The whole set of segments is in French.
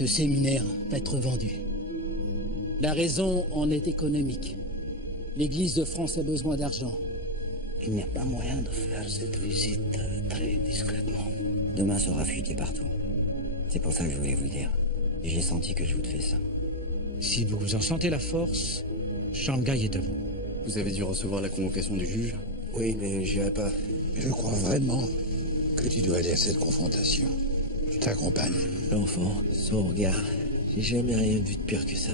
Ce séminaire va être vendu. La raison en est économique. L'Église de France a besoin d'argent. Il n'y a pas moyen de faire cette visite très discrètement. Demain sera fuité partout. C'est pour ça que je voulais vous le dire. Et j'ai senti que je vous devais ça. Si vous en sentez la force, Shanghai est à vous. Vous avez dû recevoir la convocation du juge? Oui, mais j'irai pas. Je crois vraiment que tu dois aller à cette confrontation. Je t'accompagne. L'enfant, son regard. J'ai jamais rien vu de pire que ça.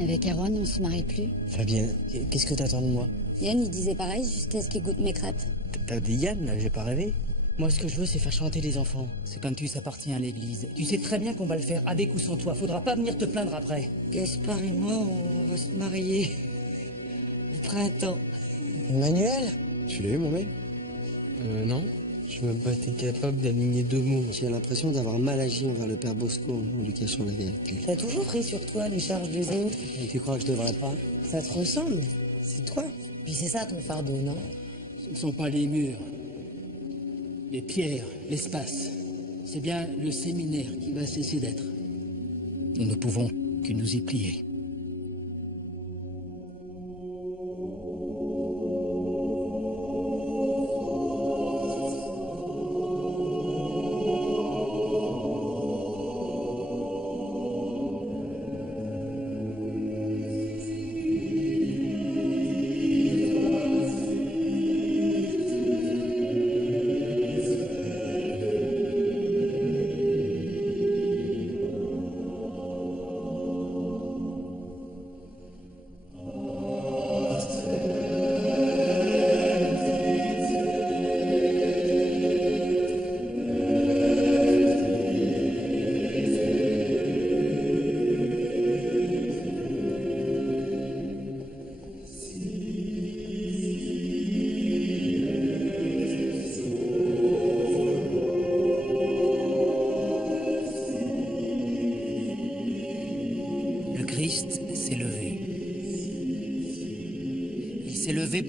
Avec Aaron, on se marie plus. Fabien, qu'est-ce que t'attends de moi? Yann, il disait pareil jusqu'à ce qu'il goûte mes crêpes. T'as dit Yann, là, j'ai pas rêvé. Moi, ce que je veux, c'est faire chanter les enfants. C'est comme tu s'appartiens à l'église. Tu sais très bien qu'on va le faire avec ou sans toi. Faudra pas venir te plaindre après. Gaspard et moi, on va se marier. Au printemps. Emmanuel? Tu l'as eu, mon mec? Non. Je me battais capable d'aligner 2 mots. J'ai l'impression d'avoir mal agi envers le père Bosco en lui cachant la vérité. T'as toujours pris sur toi les charges des autres. Et tu crois que je devrais pas? Ça te ressemble. C'est toi. Puis c'est ça ton fardeau, non? Ce ne sont pas les murs, les pierres, l'espace. C'est bien le séminaire qui va cesser d'être. Nous ne pouvons que nous y plier.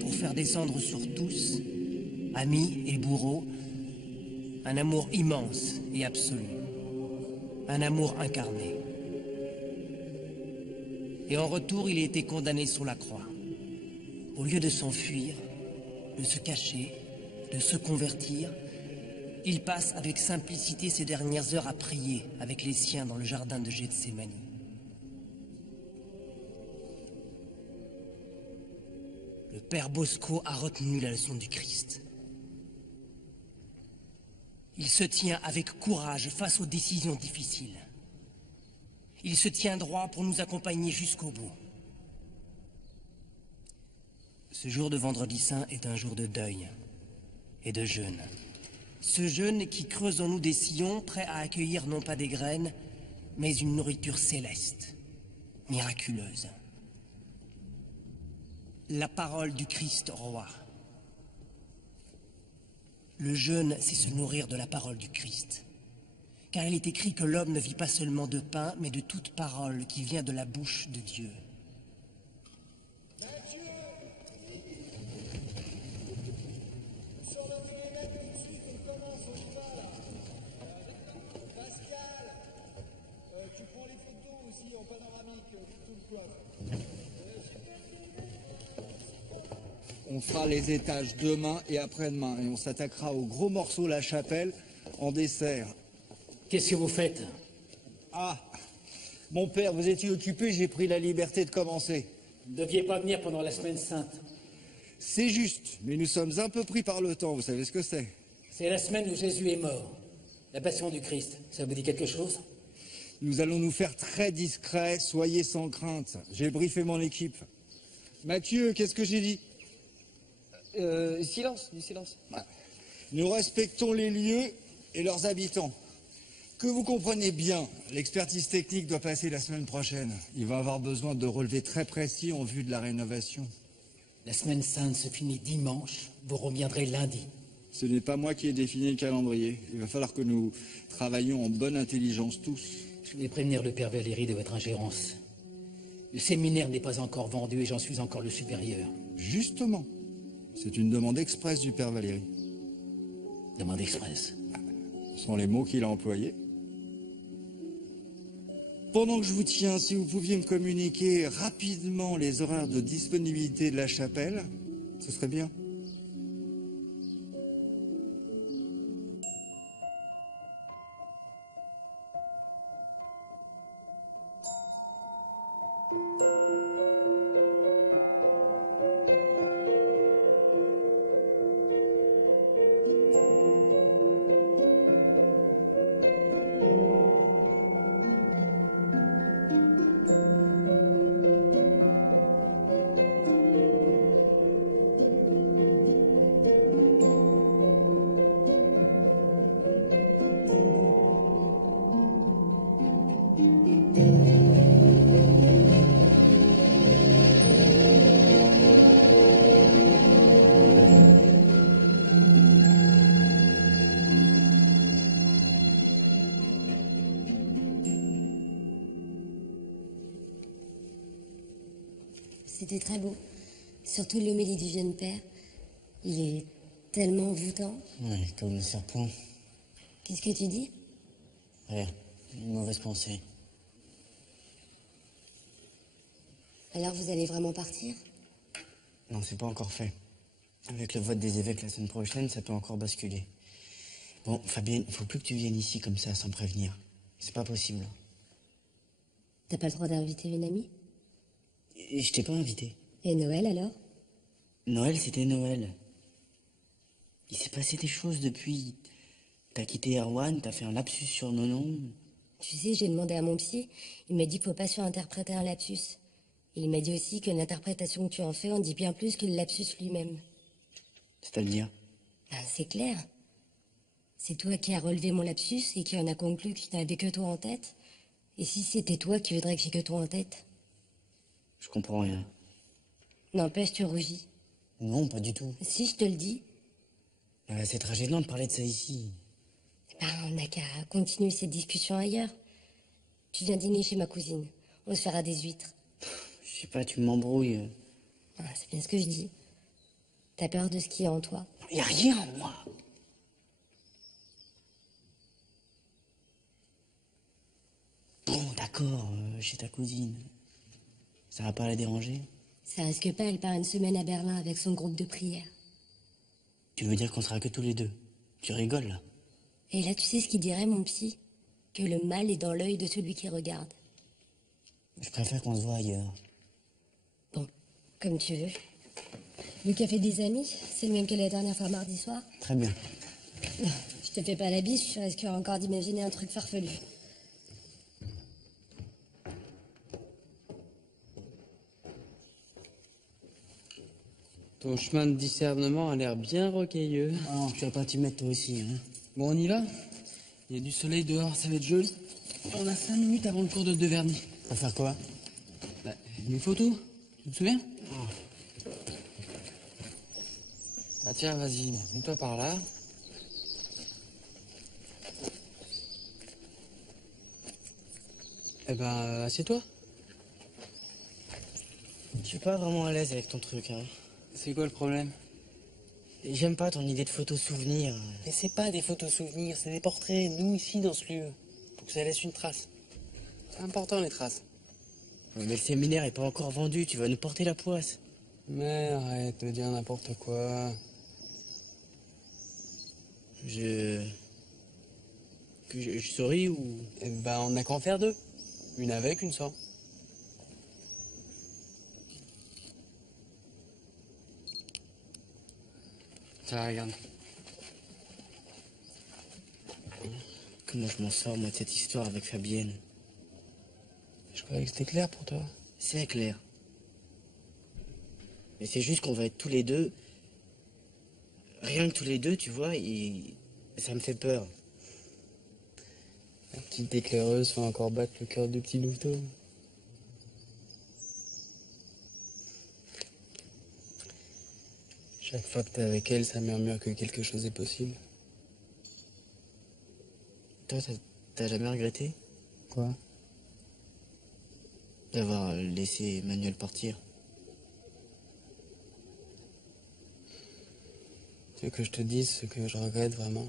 Pour faire descendre sur tous, amis et bourreaux, un amour immense et absolu, un amour incarné. Et en retour, il a été condamné sur la croix. Au lieu de s'enfuir, de se cacher, de se convertir, il passe avec simplicité ses dernières heures à prier avec les siens dans le jardin de Gethsémani. Le père Bosco a retenu la leçon du Christ. Il se tient avec courage face aux décisions difficiles. Il se tient droit pour nous accompagner jusqu'au bout. Ce jour de Vendredi Saint est un jour de deuil et de jeûne. Ce jeûne qui creuse en nous des sillons prêts à accueillir non pas des graines, mais une nourriture céleste, miraculeuse. La parole du Christ roi. Le jeûne, c'est se nourrir de la parole du Christ. Car il est écrit que l'homme ne vit pas seulement de pain, mais de toute parole qui vient de la bouche de Dieu. On fera les étages demain et après-demain et on s'attaquera au gros morceau La Chapelle en dessert. Qu'est-ce que vous faites? Ah, mon père, vous étiez occupé, j'ai pris la liberté de commencer. Vous ne deviez pas venir pendant la semaine sainte. C'est juste, mais nous sommes un peu pris par le temps, vous savez ce que c'est? C'est la semaine où Jésus est mort. La passion du Christ, ça vous dit quelque chose? Nous allons nous faire très discrets, soyez sans crainte. J'ai briefé mon équipe. Mathieu, qu'est-ce que j'ai dit? Silence, du silence. Nous respectons les lieux et leurs habitants. Que vous compreniez bien, l'expertise technique doit passer la semaine prochaine. Il va avoir besoin de relevés très précis en vue de la rénovation. La semaine sainte se finit dimanche, vous reviendrez lundi. Ce n'est pas moi qui ai défini le calendrier. Il va falloir que nous travaillions en bonne intelligence tous. Je vais prévenir le père Valéry de votre ingérence. Le séminaire n'est pas encore vendu et j'en suis encore le supérieur. Justement. C'est une demande expresse du père Valéry. Demande expresse. Ce sont les mots qu'il a employés. Pendant que je vous tiens, si vous pouviez me communiquer rapidement les horaires de disponibilité de la chapelle, ce serait bien. C'était très beau. Surtout l'homélie du jeune père. Il est tellement envoûtant. Ouais, comme le serpent. Qu'est-ce que tu dis? Rien. Une mauvaise pensée. Alors vous allez vraiment partir? Non, c'est pas encore fait. Avec le vote des évêques la semaine prochaine, ça peut encore basculer. Bon, Fabienne, il faut plus que tu viennes ici comme ça, sans prévenir. C'est pas possible. T'as pas le droit d'inviter une amie? Et je t'ai pas invité. Et Noël alors? Noël, c'était Noël. Il s'est passé des choses depuis. T'as quitté Erwan, t'as fait un lapsus sur Nonon. Tu sais, j'ai demandé à mon psy, il m'a dit qu'il faut pas surinterpréter un lapsus. Et il m'a dit aussi que l'interprétation que tu en fais en dit bien plus que le lapsus lui-même. C'est-à-dire? Ben, c'est clair. C'est toi qui as relevé mon lapsus et qui en a conclu qu'il n'avait que toi en tête. Et si c'était toi qui voudrais que j'ai que toi en tête? Je comprends rien. N'empêche, tu rougis. Non, pas du tout. Si, je te le dis. C'est très gênant de parler de ça ici. Ben, on n'a qu'à continuer cette discussion ailleurs. Tu viens dîner chez ma cousine. On se fera des huîtres. Je sais pas, tu m'embrouilles. Ah, c'est bien ce que je dis. T'as peur de ce qu'il y a en toi? Y a rien en moi. Bon, d'accord, chez ta cousine. Ça va pas la déranger? Ça risque pas, elle part une semaine à Berlin avec son groupe de prière. Tu veux dire qu'on sera que tous les deux? Tu rigoles, là? Et là, tu sais ce qu'il dirait, mon psy? Que le mal est dans l'œil de celui qui regarde. Je préfère qu'on se voit ailleurs. Bon, comme tu veux. Le café des amis, c'est le même que la dernière fois mardi soir? Très bien. Je te fais pas la bise, je risque encore d'imaginer un truc farfelu. Ton chemin de discernement a l'air bien rocailleux. Ah non, tu vas pas t'y mettre toi aussi, hein. Bon, on y va? Il y a du soleil dehors, ça va être joli. On a 5 minutes avant le cours de Vernis. On va faire quoi? Bah, une photo, tu te souviens? Ah tiens, vas-y, mets-toi par là. Eh ben, assieds-toi. Je suis pas vraiment à l'aise avec ton truc, hein. C'est quoi le problème? J'aime pas ton idée de photos souvenirs. Mais c'est pas des photos souvenirs, c'est des portraits, nous ici dans ce lieu. Pour que ça laisse une trace. C'est important les traces. Ouais, mais le séminaire est pas encore vendu, tu vas nous porter la poisse. Mais arrête de dire n'importe quoi. Je souris ou... Eh ben, on n'a qu'à en faire 2. Une avec, une sans. Tiens, regarde. Comment je m'en sors, moi, de cette histoire avec Fabienne? Je croyais que c'était clair pour toi. C'est clair. Mais c'est juste qu'on va être tous les deux. Rien que tous les deux, tu vois, et ça me fait peur. La petite éclaireuse fait encore battre le cœur du petit louveteau. Chaque fois que t'es avec elle, ça murmure que quelque chose est possible. Toi, t'as jamais regretté Quoi? D'avoir laissé Emmanuel partir? Tu veux que je te dise ce que je regrette vraiment?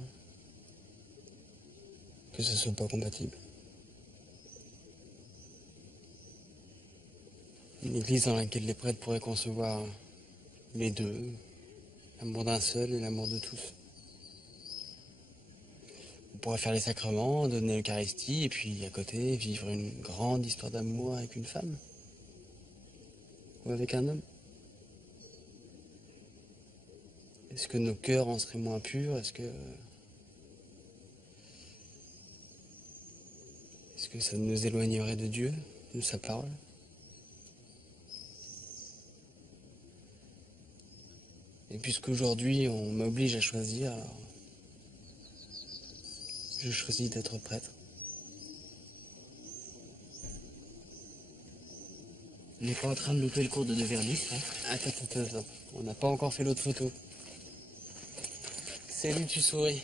Que ce soit pas compatible. Une église dans laquelle les prêtres pourraient concevoir les deux, l'amour d'un seul et l'amour de tous. On pourrait faire les sacrements, donner l'Eucharistie, et puis à côté, vivre une grande histoire d'amour avec une femme. Ou avec un homme. Est-ce que nos cœurs en seraient moins purs? Est-ce que ça nous éloignerait de Dieu, de sa parole? Et puisqu'aujourd'hui on m'oblige à choisir, alors je choisis d'être prêtre. On n'est pas en train de louper le cours de Vernis, hein? Attends. On n'a pas encore fait l'autre photo. Salut, tu souris.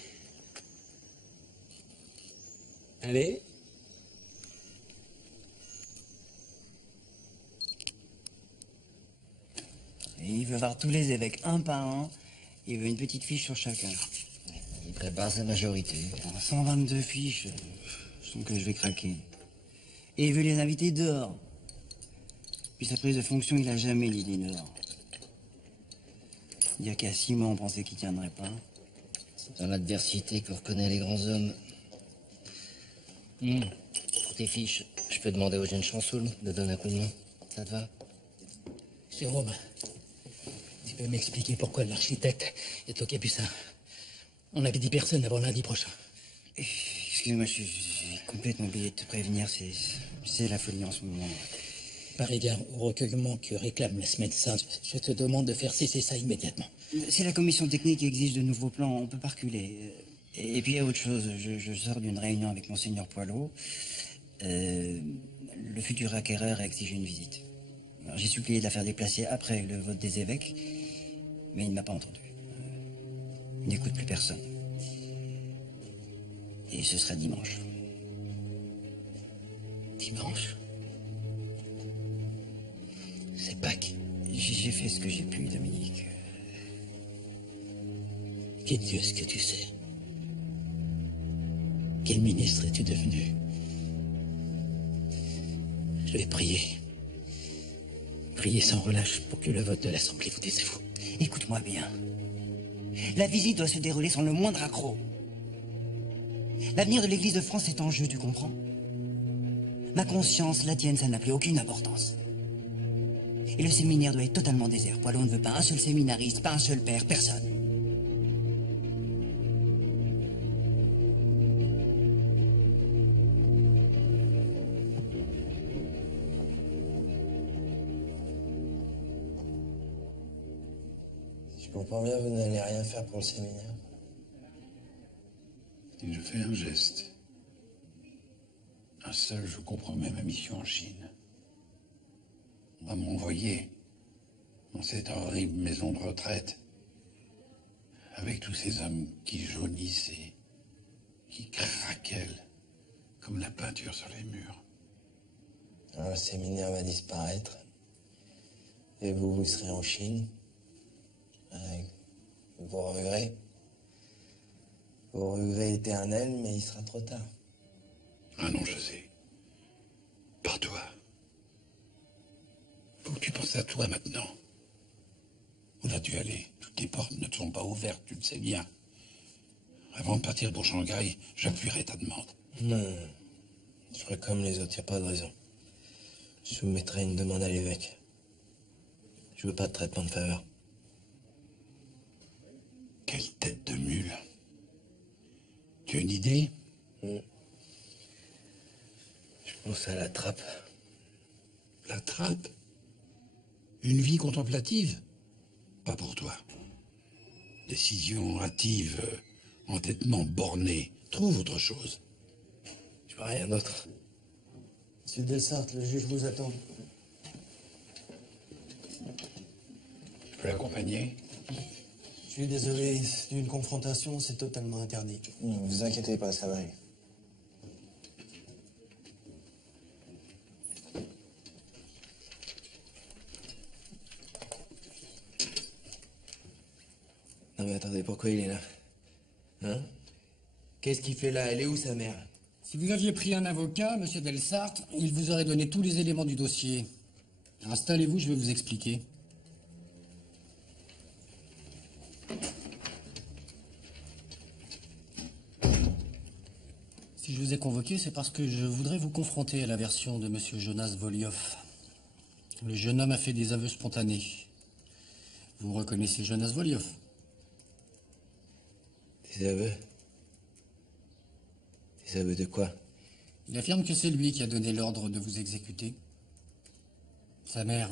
Allez. Et il veut voir tous les évêques un par un. Il veut une petite fiche sur chacun. Il prépare sa majorité. 122 fiches. Je sens que je vais craquer. Et il veut les inviter dehors. Puis sa prise de fonction, il a jamais l'idée dehors. Dire qu'à 6 mois, on pensait qu'il tiendrait pas. C'est dans l'adversité que reconnaît les grands hommes. Pour tes fiches, je peux demander au jeune Chansoul de donner un coup de main. Ça te va? Jérôme, tu peux m'expliquer pourquoi l'architecte est au Capucin? On avait dit personne avant lundi prochain. Excuse-moi, j'ai complètement oublié de te prévenir. C'est la folie en ce moment. Par égard au recueillement que réclame la Semaine Sainte, je te demande de faire cesser ça immédiatement. Si la commission technique exige de nouveaux plans, on peut pas reculer. Et puis il y a autre chose. Je sors d'une réunion avec Monseigneur Poilot. Le futur acquéreur a exigé une visite. J'ai supplié de la faire déplacer après le vote des évêques, mais il ne m'a pas entendu. Il n'écoute plus personne. Et ce sera dimanche. Dimanche? C'est Pâques. J'ai fait ce que j'ai pu, Dominique. Quel Dieu est-ce que tu sais? Quel ministre es-tu devenu? Je vais prier. Priez sans relâche pour que le vote de l'Assemblée vous déçoive. Écoute-moi bien. La visite doit se dérouler sans le moindre accroc. L'avenir de l'Église de France est en jeu, tu comprends? Ma conscience, la tienne, ça n'a plus aucune importance. Et le séminaire doit être totalement désert. Poilot ne veut pas un seul séminariste, pas un seul père, personne. Je comprends bien, vous n'allez rien faire pour le séminaire. Et je fais un geste. Un seul, je compromets ma mission en Chine. On va m'envoyer dans cette horrible maison de retraite avec tous ces hommes qui jaunissent et qui craquellent comme la peinture sur les murs. Alors, le séminaire va disparaître et vous serez en Chine avec vos regrets. Vos regrets éternels, mais il sera trop tard. Ah non, je sais. Par toi. Faut que tu penses à toi maintenant. Où vas-tu aller? Toutes les portes ne te sont pas ouvertes, tu le sais bien. Avant de partir pour Shanghai, j'appuierai ta demande. Non, je ferai comme les autres, y a pas de raison. Je soumettrai une demande à l'évêque. Je veux pas de traitement de faveur. Quelle tête de mule. Tu as une idée? Je pense à la trappe. La trappe? Une vie contemplative? Pas pour toi. Décision hâtive, entêtement borné. Trouve autre chose. Je vois rien d'autre. Monsieur Delsarte, le juge vous attend. Je peux l'accompagner? Je suis désolé, d'une confrontation, c'est totalement interdit. Ne vous inquiétez pas, ça va aller. Non mais attendez, pourquoi il est là? Hein? Qu'est-ce qu'il fait là? Elle est où sa mère? Si vous aviez pris un avocat, monsieur Delsarte, il vous aurait donné tous les éléments du dossier. Installez-vous, je vais vous expliquer. Si je vous ai convoqué, c'est parce que je voudrais vous confronter à la version de Monsieur Jonas Voliov. Le jeune homme a fait des aveux spontanés. Vous reconnaissez Jonas Voliov? Des aveux? Des aveux de quoi? Il affirme que c'est lui qui a donné l'ordre de vous exécuter. Sa mère,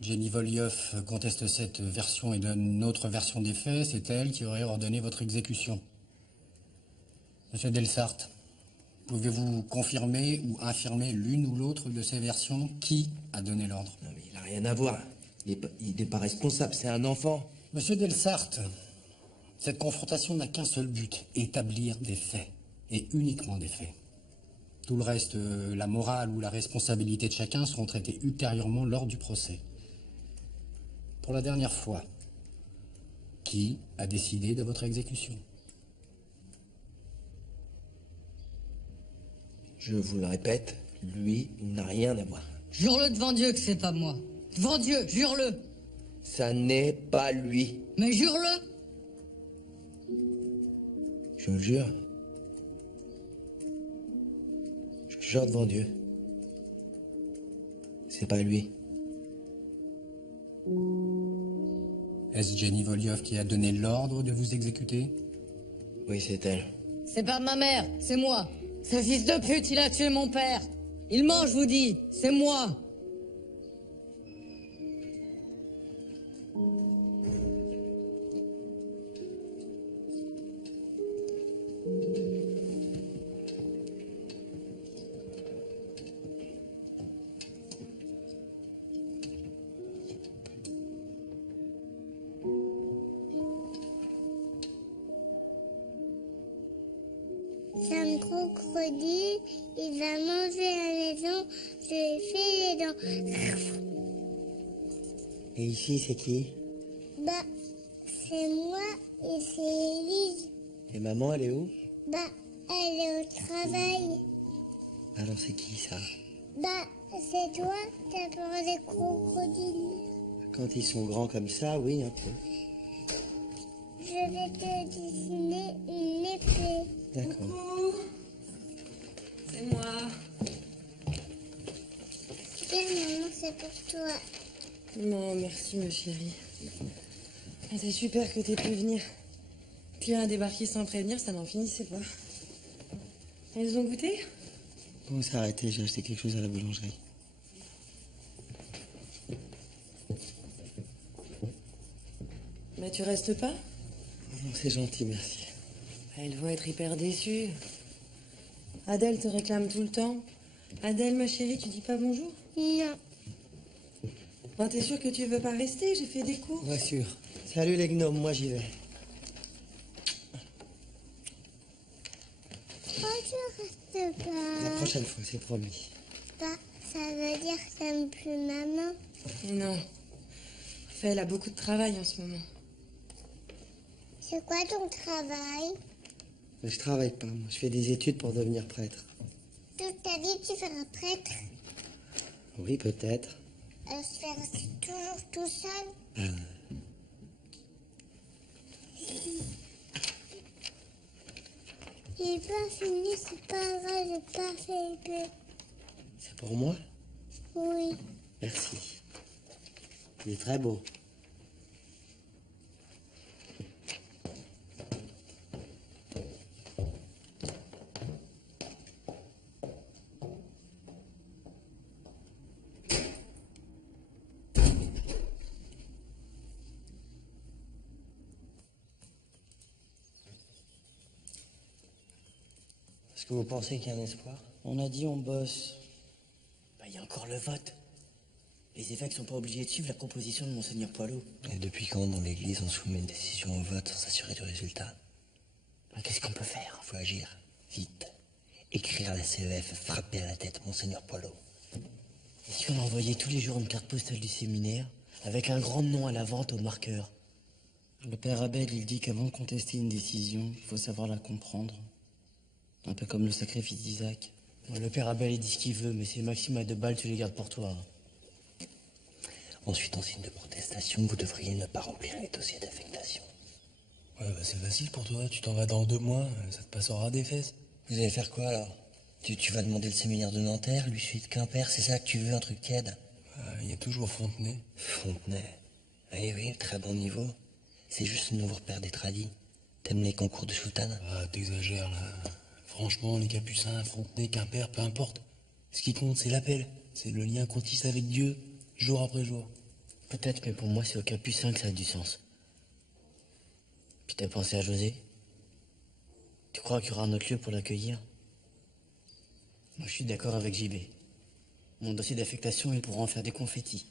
Jenny Voliov, conteste cette version et donne une autre version des faits. C'est elle qui aurait ordonné votre exécution. Monsieur Delsart, pouvez-vous confirmer ou infirmer l'une ou l'autre de ces versions? Qui a donné l'ordre? Non mais il n'a rien à voir. Il n'est pas responsable, c'est un enfant. Monsieur Delsart, cette confrontation n'a qu'un seul but, établir des faits. Et uniquement des faits. Tout le reste, la morale ou la responsabilité de chacun seront traités ultérieurement lors du procès. Pour la dernière fois, qui a décidé de votre exécution? Je vous le répète, lui, il n'a rien à voir. Jure-le devant Dieu que c'est pas moi. Devant Dieu, jure-le. Ça n'est pas lui. Mais jure-le. Je le jure. Je jure devant Dieu. C'est pas lui. Est-ce Jenny Voliov qui a donné l'ordre de vous exécuter? Oui, c'est elle. C'est pas ma mère, c'est moi. Ce fils de pute, il a tué mon père. Il ment, je vous dis. C'est moi. C'est un gros crocodile, il va manger la maison, je lui fais les dents. Et ici, c'est qui? Bah, c'est moi et c'est Élise. Et maman, elle est où? Bah, elle est au travail. Alors c'est qui, ça? Bah, c'est toi, t'as peur des crocodiles. Quand ils sont grands comme ça, oui, un peu. Je vais te dessiner une épée. D'accord. Coucou. C'est moi. Tiens, maman, c'est pour toi. Non, merci, ma chérie. Ah, c'est super que t'aies pu venir. Puis a débarqué sans prévenir, ça n'en finissait pas. Elles ont goûté? Bon, c'est arrêté, j'ai acheté quelque chose à la boulangerie. Bah, tu restes pas? Non, c'est gentil, merci. Elles vont être hyper déçues. Adèle te réclame tout le temps. Adèle, ma chérie, tu dis pas bonjour? Non. Bon, t'es sûre que tu veux pas rester? J'ai fait des cours. Bien sûr. Salut les gnomes, moi j'y vais. Oh, tu restes pas. La prochaine fois, c'est promis. Bah, ça veut dire que t'aimes plus maman. Non. Enfin, elle a beaucoup de travail en ce moment. C'est quoi ton travail? Mais je travaille pas, moi. Je fais des études pour devenir prêtre. Toute ta vie, tu feras prêtre. Oui, peut-être. Se faire toujours tout seul. Il est pas fini, c'est pas grave, j'ai pas fait le peu. C'est pour moi? Oui. Merci. Il est très beau. Est-ce que vous pensez qu'il y a un espoir? On a dit on bosse. Bah, il y a encore le vote. Les évêques sont pas obligés de suivre la proposition de Monseigneur Poilot. Et depuis quand dans l'église on soumet une décision au vote sans s'assurer du résultat? Qu'est-ce qu'on peut faire? Faut agir. Vite. Écrire à la CEF, frapper à la tête Monseigneur Poilot. Est-ce qu'on envoyait tous les jours une carte postale du séminaire avec un grand nom à la vente au marqueur? Le père Abel, il dit qu'avant de contester une décision, il faut savoir la comprendre. Un peu comme le sacrifice d'Isaac. Le père Abel, il dit ce qu'il veut, mais ces maximes à 2 balles, tu les gardes pour toi. Ensuite, en signe de protestation, vous devriez ne pas remplir les dossiers d'affectation. Ouais, bah c'est facile pour toi, tu t'en vas dans 2 mois, ça te passera des fesses. Vous allez faire quoi, alors? Tu vas demander le séminaire de Nanterre, lui celui de Quimper, c'est ça que tu veux, un truc tiède? Il y a toujours Fontenay. Fontenay? Oui, oui, très bon niveau. C'est juste le nouveau repère des tradis. T'aimes les concours de soutane? Ah, t'exagères, là. Franchement, les Capucins, Fontenay, Quimper, peu importe. Ce qui compte, c'est l'appel. C'est le lien qu'on tisse avec Dieu, jour après jour. Peut-être, mais pour moi, c'est au Capucin que ça a du sens. Puis t'as pensé à José? Tu crois qu'il y aura un autre lieu pour l'accueillir? Moi, je suis d'accord avec JB. Mon dossier d'affectation, ils pourront en faire des confettis.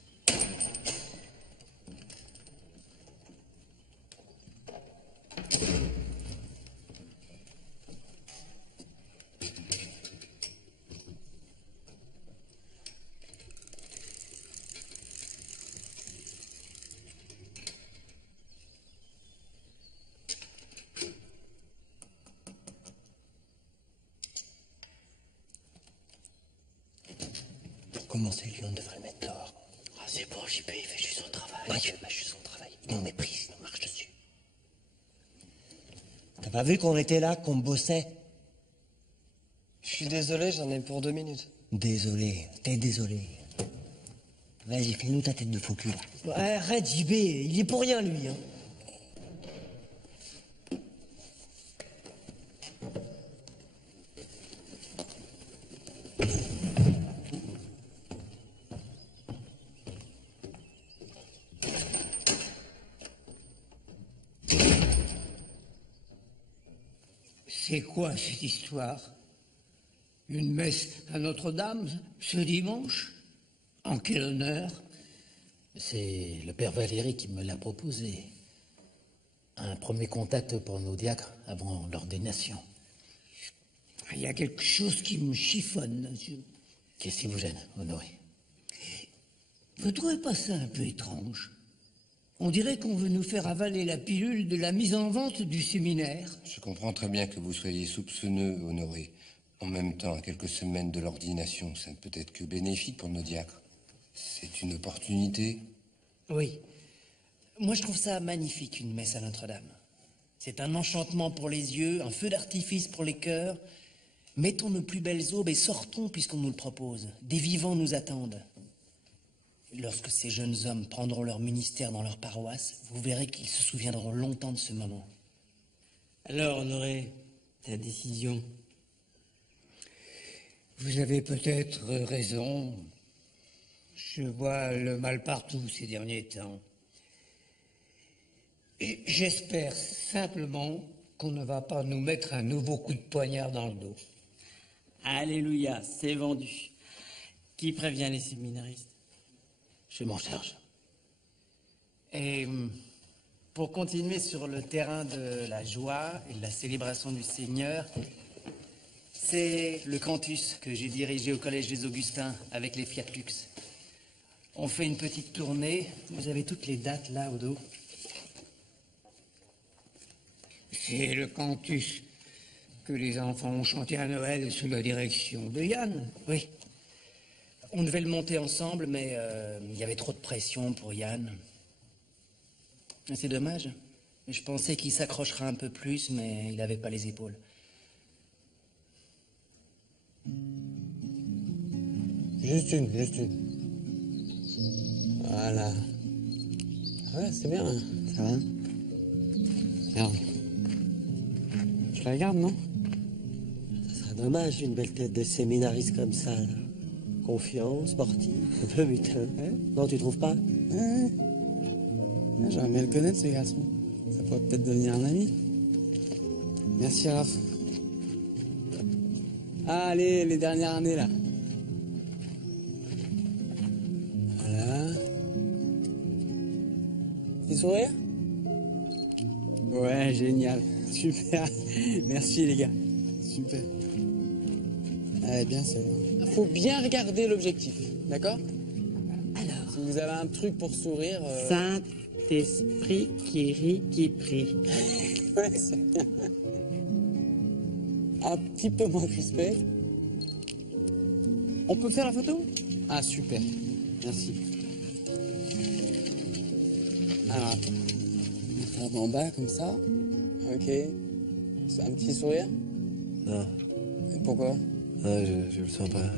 Comment c'est lui, on devrait le mettre dehors. Ah, c'est bon, JP, il fait juste son travail. Ouais, il fait pas juste son travail. Il nous méprise, il nous marche dessus. T'as pas vu qu'on était là, qu'on bossait? Je suis désolé, j'en ai pour 2 minutes. Désolé, t'es désolé. Vas-y, fais-nous ta tête de faux cul, là. Ouais, arrête, JB, il est pour rien, lui. Hein. C'est quoi cette histoire? Une messe à Notre-Dame ce dimanche? En quel honneur? C'est le père Valéry qui me l'a proposé. Un premier contact pour nos diacres avant l'ordination. Il y a quelque chose qui me chiffonne, monsieur. Qu'est-ce qui vous gêne, Honoré? Vous trouvez pas ça un peu étrange? On dirait qu'on veut nous faire avaler la pilule de la mise en vente du séminaire. Je comprends très bien que vous soyez soupçonneux, Honoré. En même temps, à quelques semaines de l'ordination, ça ne peut être que bénéfique pour nos diacres. C'est une opportunité. Oui. Moi, je trouve ça magnifique, une messe à Notre-Dame. C'est un enchantement pour les yeux, un feu d'artifice pour les cœurs. Mettons nos plus belles aubes et sortons puisqu'on nous le propose. Des vivants nous attendent. Lorsque ces jeunes hommes prendront leur ministère dans leur paroisse, vous verrez qu'ils se souviendront longtemps de ce moment. Alors, Honoré, ta décision? Vous avez peut-être raison. Je vois le mal partout ces derniers temps. Et j'espère simplement qu'on ne va pas nous mettre un nouveau coup de poignard dans le dos. Alléluia, c'est vendu. Qui prévient les séminaristes? Je m'en charge. Et pour continuer sur le terrain de la joie et de la célébration du Seigneur, c'est le cantus que j'ai dirigé au Collège des Augustins avec les Fiat Lux. On fait une petite tournée. Vous avez toutes les dates là au dos. C'est le cantus que les enfants ont chanté à Noël sous la direction de Yann. Oui. On devait le monter ensemble, mais il y avait trop de pression pour Yann. C'est dommage. Je pensais qu'il s'accrochera un peu plus, mais il n'avait pas les épaules. Juste une. Voilà. Ouais, c'est bien. Ça va? Merde. Je la garde, non? Ça serait dommage, une belle tête de séminariste comme ça, là. Confiant, sportif, un peu mutin. Non, tu trouves pas? Ouais. J'aimerais bien le connaître, ce garçon. Ça pourrait peut-être devenir un ami. Merci, Raph. Allez, les dernières années, là. Voilà. Petit sourire? Ouais, génial. Super. Merci, les gars. Super. Allez, bien, c'est bon. Faut bien regarder l'objectif, d'accord? Alors. Si vous avez un truc pour sourire... Saint-Esprit qui rit, qui prie. Ouais, c'est bien. Un petit peu moins crispé. On peut faire la photo? Ah, super. Merci. Alors, on va en bas comme ça. Ok. C'est un petit sourire? Non. Et pourquoi? Ah, je le sens pas.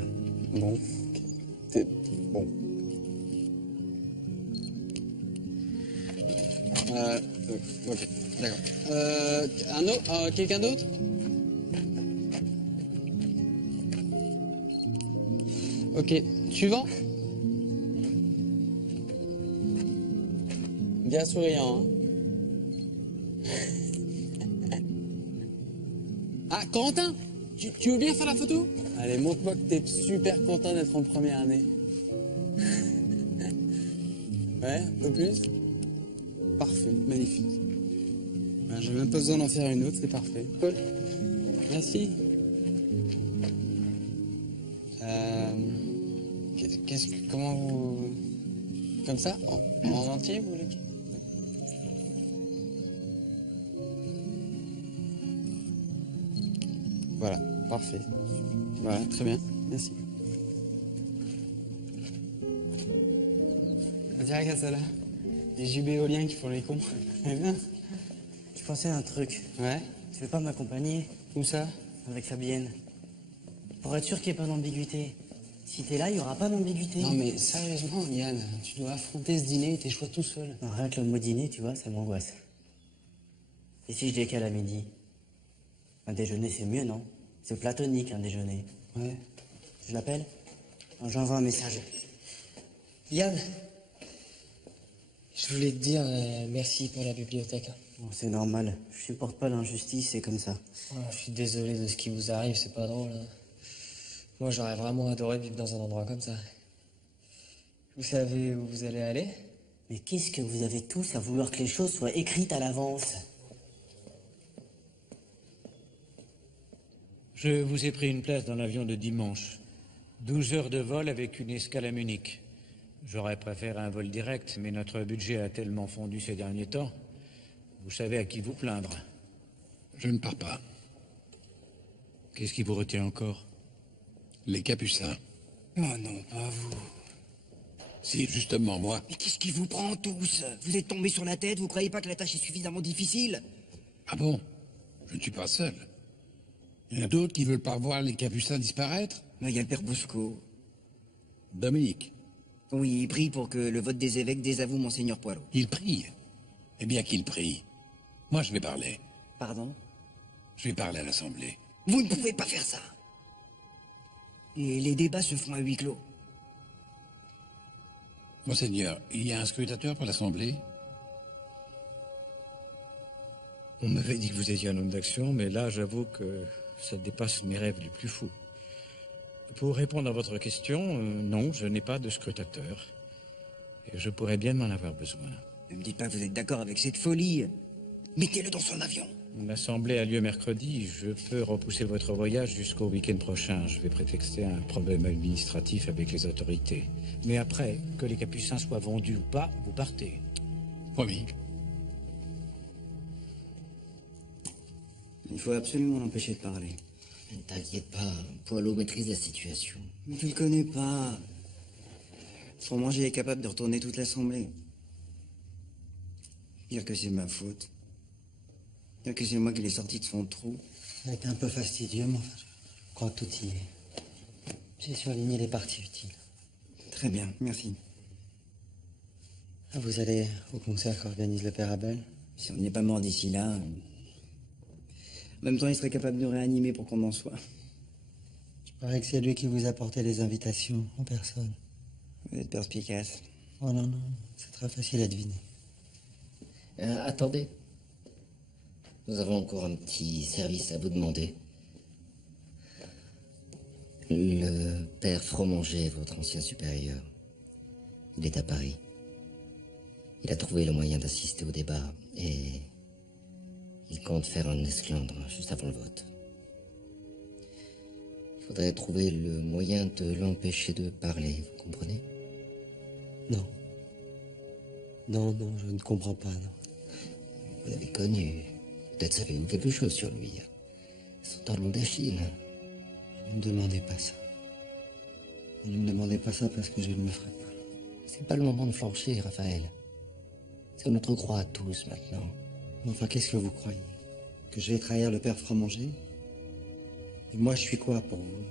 Bon. Ok. T'es... Bon. Ok, d'accord. Un autre? Quelqu'un d'autre? Ok, suivant. Bien souriant, hein. Ah, Corentin, tu veux bien faire la photo? Allez, montre-moi que t'es super content d'être en première année. Ouais, un peu plus? Parfait, magnifique. Ben, j'ai même pas besoin d'en faire une autre, c'est parfait. Cool. Merci. Comment vous... Comme ça? En entier, vous voulez? Voilà, parfait. Voilà, très bien, merci. Viens, regarde ça là. Les jubes éoliens qui font les cons. Eh bien. Je pensais à un truc. Ouais? Tu veux pas m'accompagner? Où ça? Avec Fabienne. Pour être sûr qu'il n'y ait pas d'ambiguïté. Si t'es là, il n'y aura pas d'ambiguïté. Non mais sérieusement, Yann, tu dois affronter ce dîner et tes choix tout seul. Non, rien que le mot dîner, tu vois, ça m'angoisse. Et si je décale à midi? Un déjeuner, c'est mieux, non? C'est platonique, un déjeuner. Ouais. Je l'appelle? J'envoie un message. Yann, je voulais te dire merci pour la bibliothèque. Bon, c'est normal. Je supporte pas l'injustice, c'est comme ça. Oh, je suis désolé de ce qui vous arrive, c'est pas drôle. Hein. Moi, j'aurais vraiment adoré vivre dans un endroit comme ça. Vous savez où vous allez aller? Mais qu'est-ce que vous avez tous à vouloir que les choses soient écrites à l'avance? Je vous ai pris une place dans l'avion de dimanche. 12 heures de vol avec une escale à Munich. J'aurais préféré un vol direct, mais notre budget a tellement fondu ces derniers temps. Vous savez à qui vous plaindre. Je ne pars pas. Qu'est-ce qui vous retient encore? Les Capucins. Oh non, pas vous. Si, justement, moi. Mais qu'est-ce qui vous prend tous? Vous êtes tombés sur la tête, vous croyez pas que la tâche est suffisamment difficile? Ah bon? Je ne suis pas seul. Il y en a d'autres qui veulent pas voir les Capucins disparaître? Il y a le père Bosco. Dominique. Oui, il prie pour que le vote des évêques désavoue Monseigneur Poirot. Il prie. Eh bien qu'il prie. Moi, je vais parler. Pardon? Je vais parler à l'Assemblée. Vous ne pouvez pas faire ça. Et les débats se font à huis clos. Monseigneur, il y a un scrutateur pour l'Assemblée? On m'avait dit que vous étiez un homme d'action, mais là, j'avoue que ça dépasse mes rêves les plus fous. Pour répondre à votre question, non, je n'ai pas de scrutateur. Et je pourrais bien m'en avoir besoin. Ne me dites pas que vous êtes d'accord avec cette folie. Mettez-le dans son avion. L'assemblée a lieu mercredi. Je peux repousser votre voyage jusqu'au week-end prochain. Je vais prétexter un problème administratif avec les autorités. Mais après, que les Capucins soient vendus ou pas, vous partez. Promis. Il faut absolument l'empêcher de parler. Ne t'inquiète pas, Poilot maîtrise la situation. Mais tu le connais pas. Pour moi, j'ai est capable de retourner toute l'Assemblée. Dire que c'est ma faute. Dire que c'est moi qui l'ai sorti de son trou. Ça a été un peu fastidieux, mais enfin, je crois que tout y est. J'ai surligné les parties utiles. Très bien, merci. Ah, vous allez au concert qu'organise le père Abel? Si on n'est pas mort d'ici là... En même temps, il serait capable de réanimer pour qu'on en soit. Je parie que c'est lui qui vous a apporté les invitations, en personne. Vous êtes perspicace. Oh non, non, c'est très facile à deviner. Attendez. Nous avons encore un petit service à vous demander. Le père Fromanger, votre ancien supérieur, il est à Paris. Il a trouvé le moyen d'assister au débat et il compte faire un esclandre juste avant le vote. Il faudrait trouver le moyen de l'empêcher de parler, vous comprenez? Non. Non, non, je ne comprends pas, non. Vous l'avez connu. Peut-être savez-vous quelque chose sur lui. Son talon d'Achille. Ne me demandez pas ça. Ne me demandez pas ça parce que je ne le ferai pas. C'est pas le moment de flancher, Raphaël. C'est notre croix à tous maintenant. Enfin, qu'est-ce que vous croyez? Que je vais trahir le père Fromanger? Et moi, je suis quoi pour vous?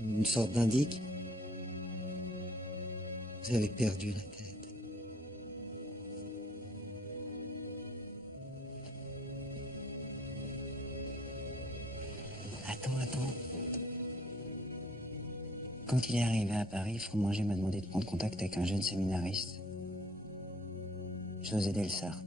Une sorte d'indique? Vous avez perdu la tête. Attends. Quand il est arrivé à Paris, Fromanger m'a demandé de prendre contact avec un jeune séminariste, José Delsart.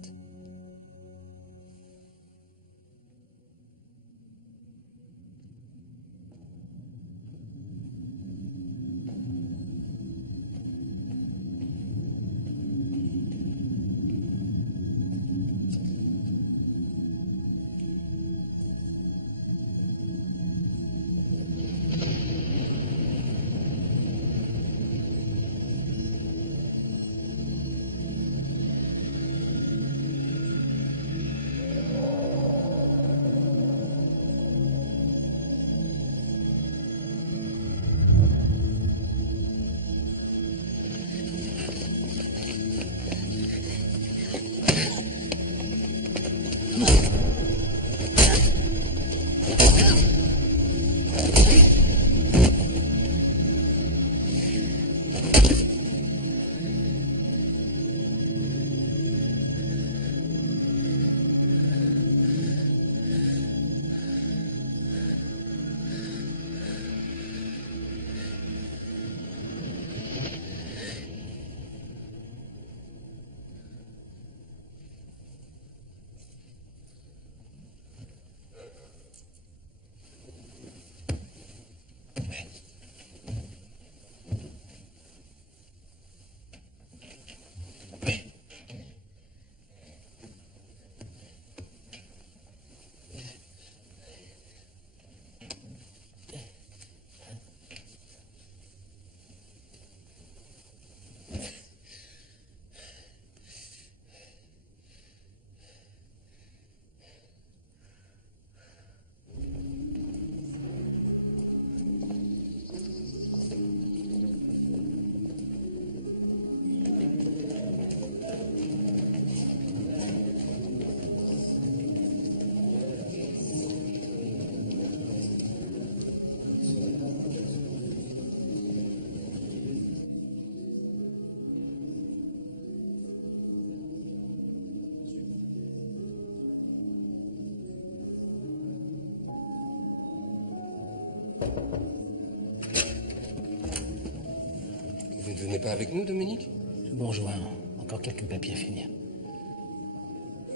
Vous ne venez pas avec nous, Dominique? Bon, rejoins. Encore quelques papiers à finir.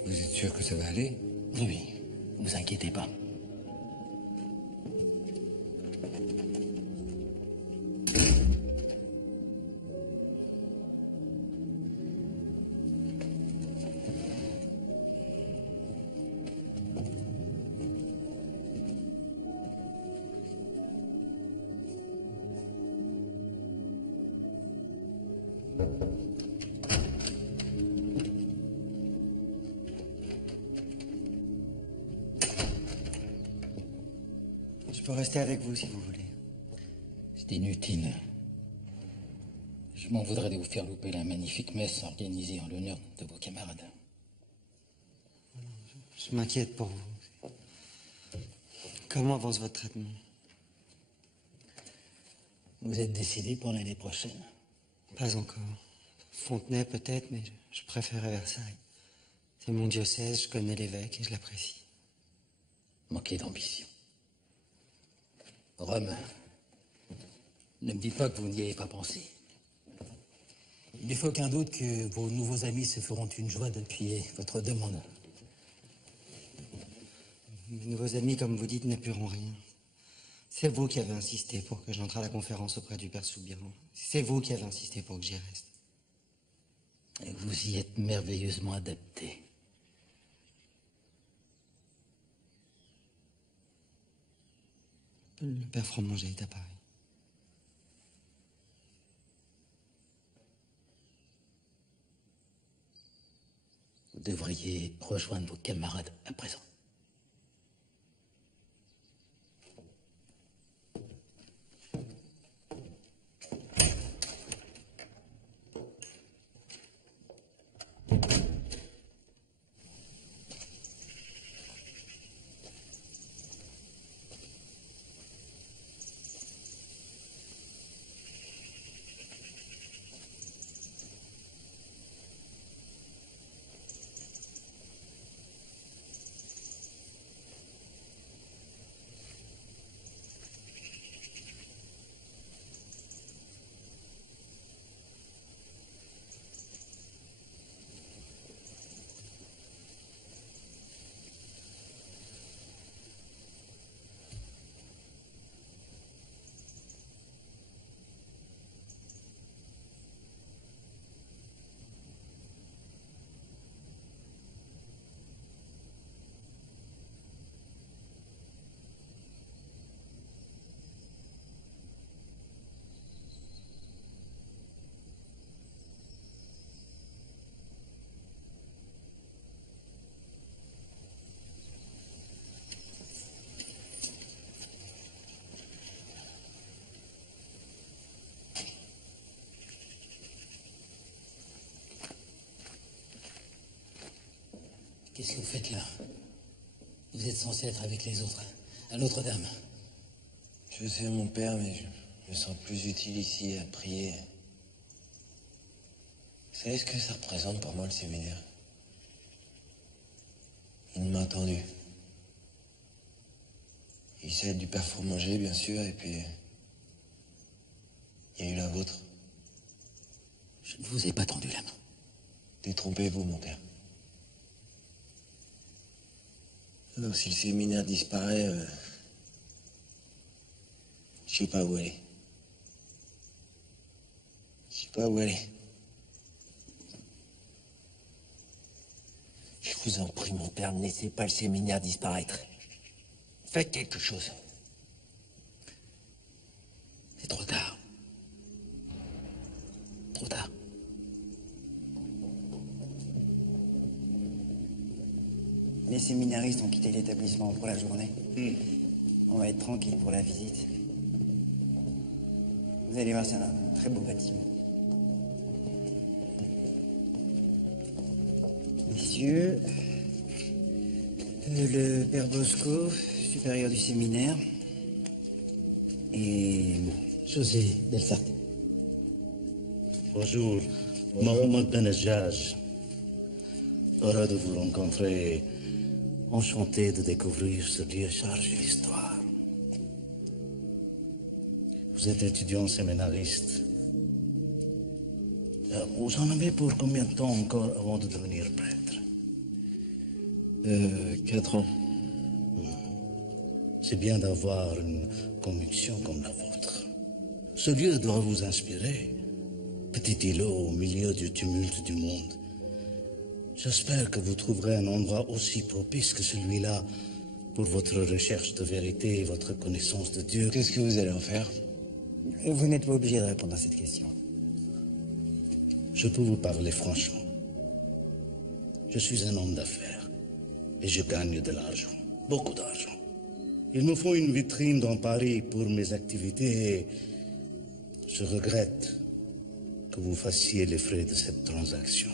Vous êtes sûr que ça va aller? Oui, vous inquiétez pas. Je peux rester avec vous si vous voulez. C'est inutile. Je m'en voudrais de vous faire louper la magnifique messe organisée en l'honneur de vos camarades. Je m'inquiète pour vous. Comment avance votre traitement? Vous êtes décidé pour l'année prochaine? Pas encore. Fontenay peut-être, mais je préférerais Versailles. C'est mon diocèse, je connais l'évêque et je l'apprécie. Manquez d'ambition. Rome, ne me dites pas que vous n'y avez pas pensé. Il ne fait aucun doute que vos nouveaux amis se feront une joie d'appuyer votre demande. Mes nouveaux amis, comme vous dites, n'appuieront rien. C'est vous qui avez insisté pour que j'entre à la conférence auprès du père Soubiran. C'est vous qui avez insisté pour que j'y reste. Et vous y êtes merveilleusement adapté. Le père Fromanger est à Paris. Vous devriez rejoindre vos camarades à présent. Qu'est-ce que vous faites là? Vous êtes censé être avec les autres, à Notre-Dame. Je sais, mon père, mais je me sens plus utile ici à prier. Vous savez ce que ça représente pour moi, le séminaire? Il m'a entendu. Il s'aide du père Fromanger, bien sûr, et puis... il y a eu la vôtre. Je ne vous ai pas tendu la main. Détrompez-vous, mon père. Alors, si le séminaire disparaît, je sais pas où aller. Je sais pas où aller. Je vous en prie, mon père, ne laissez pas le séminaire disparaître. Faites quelque chose. C'est trop tard. Trop tard. Les séminaristes ont quitté l'établissement pour la journée. On va être tranquille pour la visite. Vous allez voir, c'est un très beau bâtiment. Messieurs, le père Bosco, supérieur du séminaire, et... José Delfart. Bonjour, Mohamed Benajaj. Heureux de vous rencontrer. Enchanté de découvrir ce lieu chargé d'histoire. Vous êtes étudiant séminariste. Vous en avez pour combien de temps encore avant de devenir prêtre? 4 ans. C'est bien d'avoir une conviction comme la vôtre. Ce lieu doit vous inspirer. Petit îlot au milieu du tumulte du monde. J'espère que vous trouverez un endroit aussi propice que celui-là pour votre recherche de vérité et votre connaissance de Dieu. Qu'est-ce que vous allez en faire? Vous n'êtes pas obligé de répondre à cette question. Je peux vous parler franchement. Je suis un homme d'affaires et je gagne de l'argent, beaucoup d'argent. Il me faut une vitrine dans Paris pour mes activités et je regrette que vous fassiez les frais de cette transaction.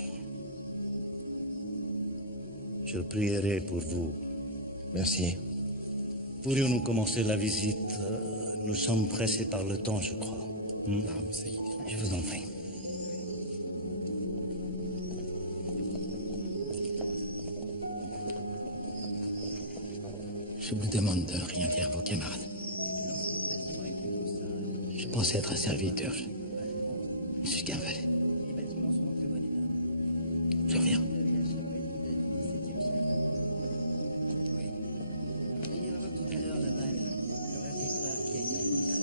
Je prierai pour vous. Merci. Pourrions-nous commencer la visite? Nous sommes pressés par le temps, je crois. Je vous en prie. Je vous demande de rien dire à vos camarades. Je pensais être un serviteur. Je suis qu'un valet. Je reviens.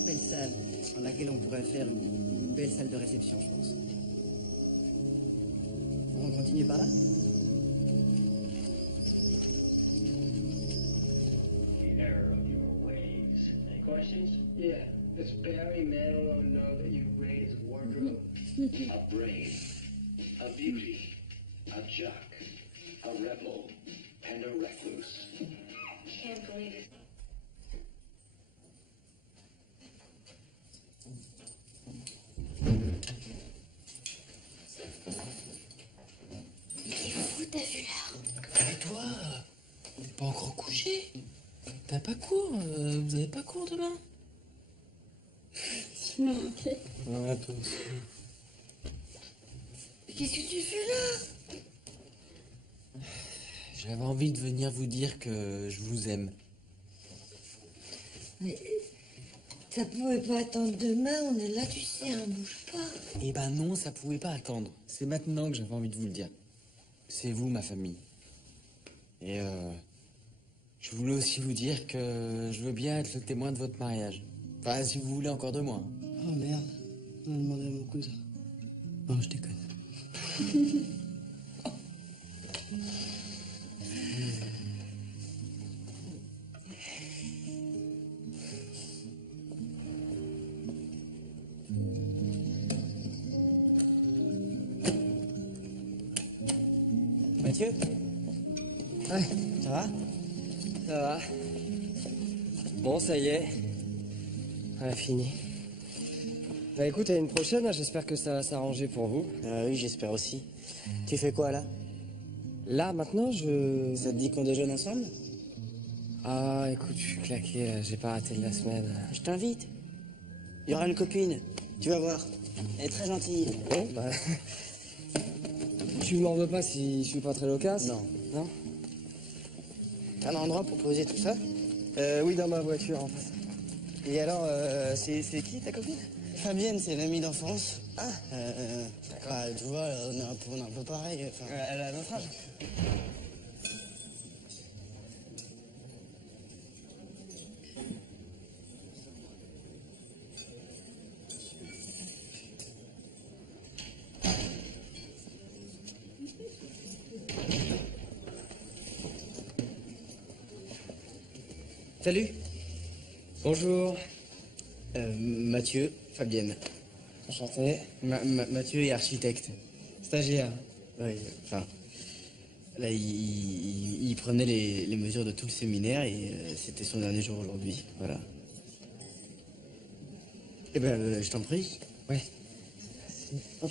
Belle salle dans laquelle on pourrait faire une belle salle de réception, je pense. On continue par là? Yeah, does Barry Manilow know that you raid his wardrobe? A brain, a beauty, a jock, a rebel, and a recluse. Can't believe it. T'as vu l'heure? Et toi, t'es pas encore couché? T'as pas cours? Vous avez pas cours demain? Tu m'as manqué. Ouais, toi aussi. Qu'est-ce que tu fais là? J'avais envie de venir vous dire que je vous aime. Mais ça pouvait pas attendre demain, on est là, tu sais, on bouge pas. Eh ben non, ça pouvait pas attendre. C'est maintenant que j'avais envie de vous le dire. C'est vous, ma famille. Et je voulais aussi vous dire que je veux bien être le témoin de votre mariage. Enfin, si vous voulez encore de moi. Oh merde, on a demandé à mon cousin. Non, je déconne. Mathieu? Ouais, ça va? Ça va. Bon, ça y est. On a fini. Bah écoute, à une prochaine, hein, j'espère que ça va s'arranger pour vous. Oui, j'espère aussi. Tu fais quoi là? Là, maintenant, Ça te dit qu'on déjeune ensemble? Ah, écoute, je suis claqué, là. J'ai pas raté de la semaine. Je t'invite. Il y aura une copine. Tu vas voir. Elle est très gentille. Bon, bah... Tu m'en veux pas si je suis pas très loquace? Non. Non? T'as un endroit pour poser tout ça? Oui, dans ma voiture, en fait. Et alors, c'est qui ta copine? Fabienne, c'est l'amie d'enfance. Ah, d'accord. Bah, tu vois, on est un peu pareil. Enfin... Elle a notre âge. Salut. Bonjour. Mathieu, Fabienne. Enchanté. Mathieu est architecte. Stagiaire. Oui, enfin... Là, il prenait les mesures de tout le séminaire et c'était son dernier jour aujourd'hui, voilà. Eh ben, je t'en prie. Ouais. Hop.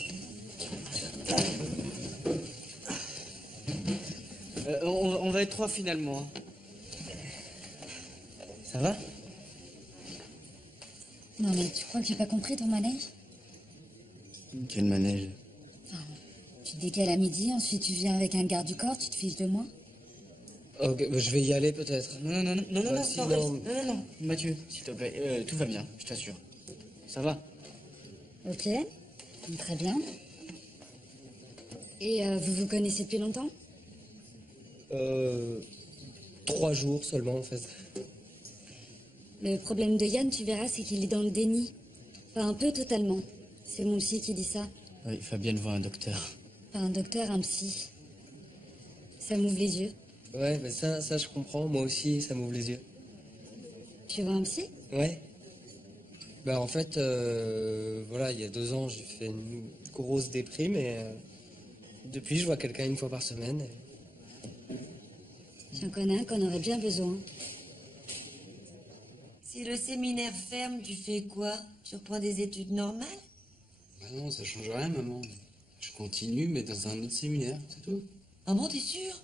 On va être 3 finalement. Ça va? Non mais tu crois que j'ai pas compris ton manège? Quel manège? Enfin, tu te décales à midi, ensuite tu viens avec un garde du corps, tu te fiches de moi? Ok, bah, je vais y aller peut-être. Non, Si, non. Mathieu, s'il te plaît, tout va bien, je t'assure. Ça va? Ok, très bien. Et vous vous connaissez depuis longtemps? 3 jours seulement, en fait. Le problème de Yann, tu verras, c'est qu'il est dans le déni. Pas un peu, totalement. C'est mon psy qui dit ça. Oui, Fabienne voit un docteur. Pas un docteur, un psy. Ça m'ouvre les yeux. Ouais, mais ça je comprends. Moi aussi, ça m'ouvre les yeux. Tu vois un psy? Ouais. Bah en fait, voilà, il y a 2 ans, j'ai fait une grosse déprime et depuis, je vois quelqu'un 1 fois par semaine. J'en connais un qu'on aurait bien besoin. Si le séminaire ferme, tu fais quoi? Tu reprends des études normales? Bah non, ça change rien, maman. Je continue, mais dans un autre séminaire, c'est tout. Ah bon, t'es sûr?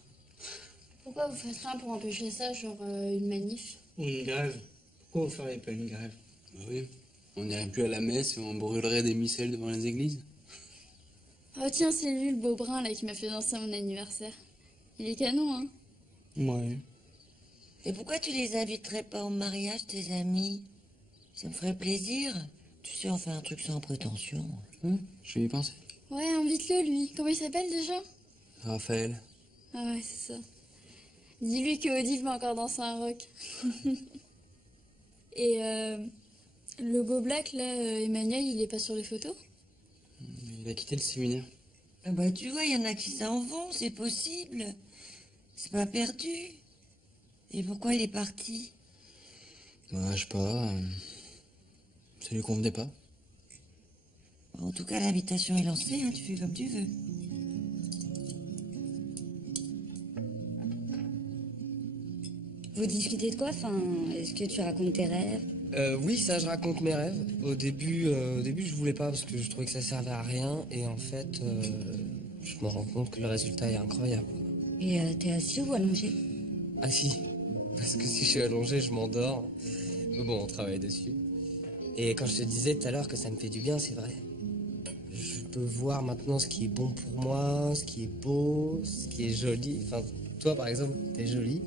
Pourquoi vous faites rien pour empêcher ça, genre une manif? Ou une grève. Pourquoi vous feriez pas une grève? Bah oui, on n'irait plus à la messe et on brûlerait des missels devant les églises. Oh tiens, c'est lui, le beau brun, là, qui m'a fait danser à mon anniversaire. Il est canon, hein? Ouais. Et pourquoi tu les inviterais pas au mariage, tes amis? Ça me ferait plaisir. Tu sais, on fait un truc sans prétention. Je vais y penser. Ouais, invite-le, lui. Comment il s'appelle, déjà? Raphaël. Ah ouais, c'est ça. Dis-lui que Odile va encore danser un rock. Et le beau black, là, Emmanuel, il est pas sur les photos? Il a quitté le séminaire. Ah bah tu vois, il y en a qui s'en vont, c'est possible. C'est pas perdu. Et pourquoi il est parti? Bah, je sais pas. Ça lui convenait pas. En tout cas, l'invitation est lancée, hein, tu fais comme tu veux. Vous discutez de quoi? Enfin, est-ce que tu racontes tes rêves? Oui, ça, je raconte mes rêves. Au début, je voulais pas parce que je trouvais que ça servait à rien. Et en fait, je me rends compte que le résultat est incroyable. Et t'es assis ou allongé? Assis. Parce que si je suis allongé, je m'endors. Mais bon, on travaille dessus. Et quand je te disais tout à l'heure que ça me fait du bien, c'est vrai. Je peux voir maintenant ce qui est bon pour moi, ce qui est beau, ce qui est joli. Enfin, toi, par exemple, t'es jolie.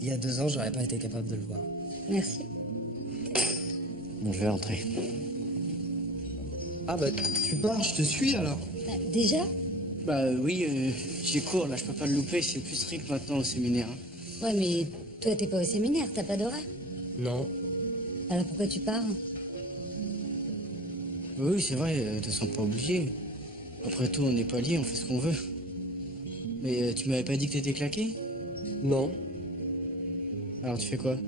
Il y a 2 ans, j'aurais pas été capable de le voir. Merci. Bon, je vais rentrer. Ah bah, tu pars, je te suis alors. Déjà? Bah oui, j'ai cours, là, je peux pas le louper, c'est plus strict maintenant au séminaire. Hein. Ouais, mais toi, t'es pas au séminaire, t'as pas d'horaire. Non. Alors pourquoi tu pars? Oui, c'est vrai, te sens pas obligé. Après tout, on n'est pas liés, on fait ce qu'on veut. Mais tu m'avais pas dit que t'étais claqué? Non. Alors tu fais quoi?